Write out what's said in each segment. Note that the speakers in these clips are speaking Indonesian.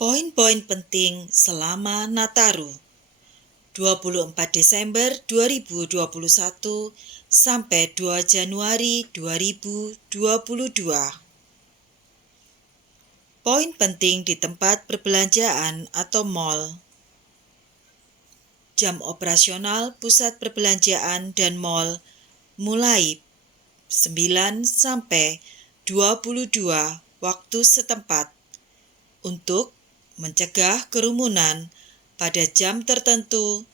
Poin-poin penting selama Nataru 24 Desember 2021 sampai 2 Januari 2022. Poin penting di tempat perbelanjaan atau mall. Jam operasional pusat perbelanjaan dan mall mulai 9 sampai 22 waktu setempat untuk mencegah kerumunan pada jam tertentu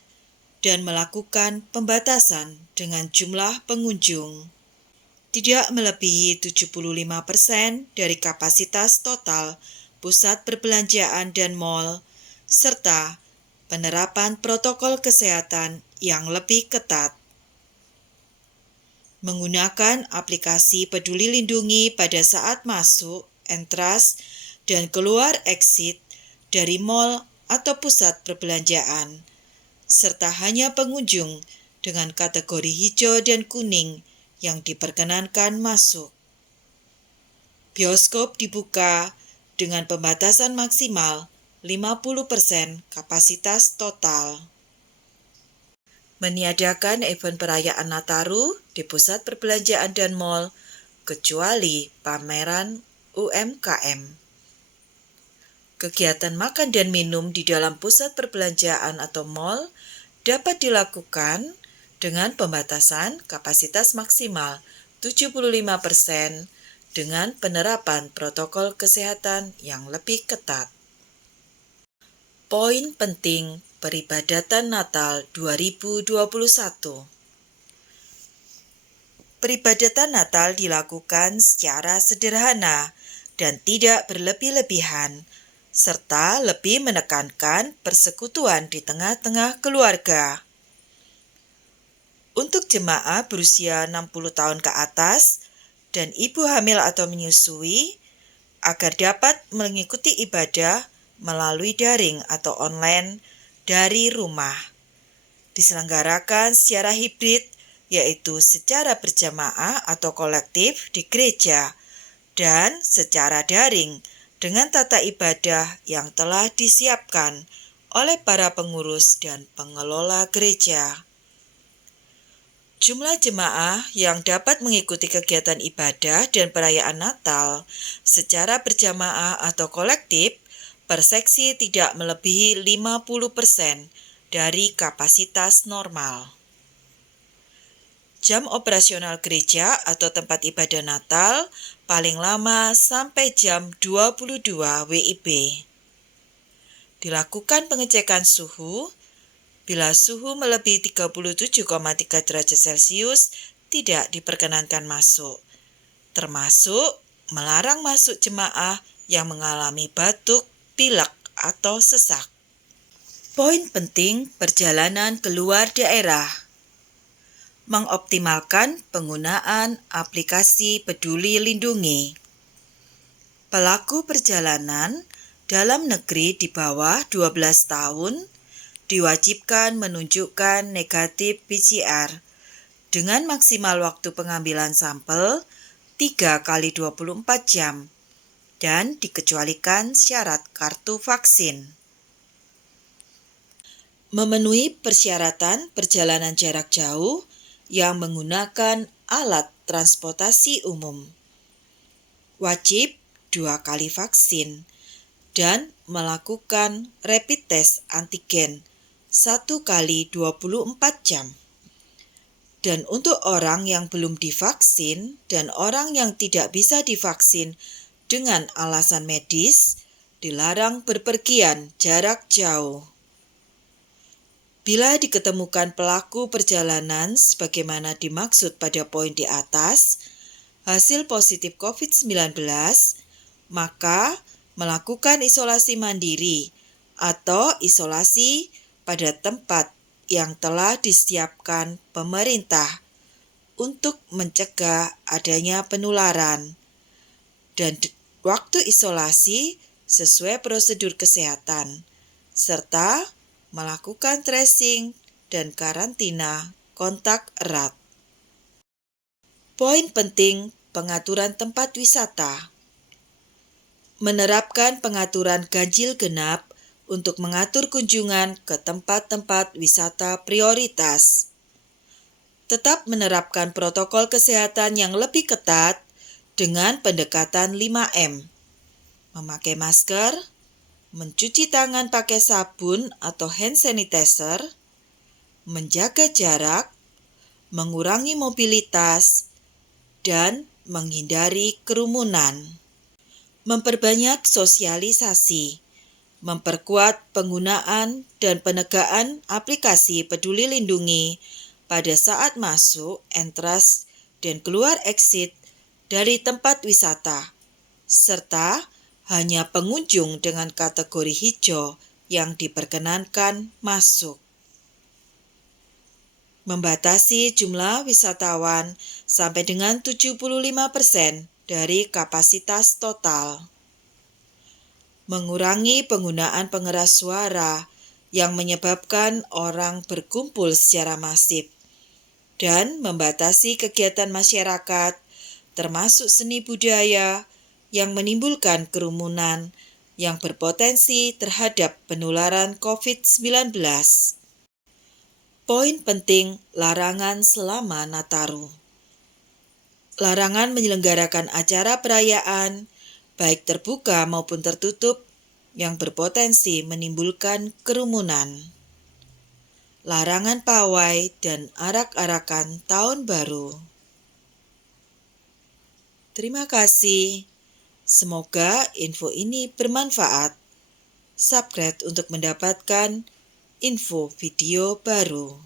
dan melakukan pembatasan dengan jumlah pengunjung tidak melebihi 75% dari kapasitas total pusat perbelanjaan dan mall, serta penerapan protokol kesehatan yang lebih ketat. Menggunakan aplikasi Peduli Lindungi pada saat masuk, entras, dan keluar exit dari mall atau pusat perbelanjaan, serta hanya pengunjung dengan kategori hijau dan kuning yang diperkenankan masuk. Bioskop dibuka dengan pembatasan maksimal 50% kapasitas total. Meniadakan event perayaan Nataru di pusat perbelanjaan dan mall, kecuali pameran UMKM. Kegiatan makan dan minum di dalam pusat perbelanjaan atau mall dapat dilakukan dengan pembatasan kapasitas maksimal 75% dengan penerapan protokol kesehatan yang lebih ketat. Poin penting peribadatan Natal 2021. Peribadatan Natal dilakukan secara sederhana dan tidak berlebih-lebihan, serta lebih menekankan persekutuan di tengah-tengah keluarga. Untuk jemaah berusia 60 tahun ke atas dan ibu hamil atau menyusui, agar dapat mengikuti ibadah melalui daring atau online dari rumah. Diselenggarakan secara hibrid, yaitu secara berjamaah atau kolektif di gereja, dan secara daring dengan tata ibadah yang telah disiapkan oleh para pengurus dan pengelola gereja. Jumlah jemaah yang dapat mengikuti kegiatan ibadah dan perayaan Natal secara berjamaah atau kolektif per seksi tidak melebihi 50% dari kapasitas normal. Jam operasional gereja atau tempat ibadah Natal paling lama sampai jam 22 WIB. Dilakukan pengecekan suhu. Bila suhu melebihi 37,3 derajat Celcius, tidak diperkenankan masuk, termasuk melarang masuk jemaah yang mengalami batuk, pilek, atau sesak. Poin penting perjalanan keluar daerah. Mengoptimalkan penggunaan aplikasi Peduli Lindungi. Pelaku perjalanan dalam negeri di bawah 12 tahun diwajibkan menunjukkan negatif PCR dengan maksimal waktu pengambilan sampel 3 kali 24 jam dan dikecualikan syarat kartu vaksin. Memenuhi persyaratan perjalanan jarak jauh yang menggunakan alat transportasi umum. Wajib 2 kali vaksin dan melakukan rapid test antigen 1 kali 24 jam. Dan untuk orang yang belum divaksin dan orang yang tidak bisa divaksin dengan alasan medis, dilarang berpergian jarak jauh. Bila diketemukan pelaku perjalanan sebagaimana dimaksud pada poin di atas, hasil positif COVID-19, maka melakukan isolasi mandiri atau isolasi pada tempat yang telah disiapkan pemerintah untuk mencegah adanya penularan, dan waktu isolasi sesuai prosedur kesehatan, serta melakukan tracing dan karantina kontak erat. Poin penting pengaturan tempat wisata. menerapkan pengaturan ganjil genap untuk mengatur kunjungan ke tempat-tempat wisata prioritas. Tetap menerapkan protokol kesehatan yang lebih ketat dengan pendekatan 5M. Memakai masker, mencuci tangan pakai sabun atau hand sanitizer, menjaga jarak, mengurangi mobilitas, dan menghindari kerumunan. Memperbanyak sosialisasi, memperkuat penggunaan dan penegaan aplikasi Peduli Lindungi pada saat masuk, entras, dan keluar exit dari tempat wisata, serta hanya pengunjung dengan kategori hijau yang diperkenankan masuk. Membatasi jumlah wisatawan sampai dengan 75% dari kapasitas total. Mengurangi penggunaan pengeras suara yang menyebabkan orang berkumpul secara masif, dan membatasi kegiatan masyarakat, termasuk seni budaya, yang menimbulkan kerumunan yang berpotensi terhadap penularan COVID-19. Poin penting larangan selama Nataru. Larangan menyelenggarakan acara perayaan, baik terbuka maupun tertutup, yang berpotensi menimbulkan kerumunan. Larangan pawai dan arak-arakan tahun baru. Terima kasih. Semoga info ini bermanfaat. Subscribe untuk mendapatkan info video baru.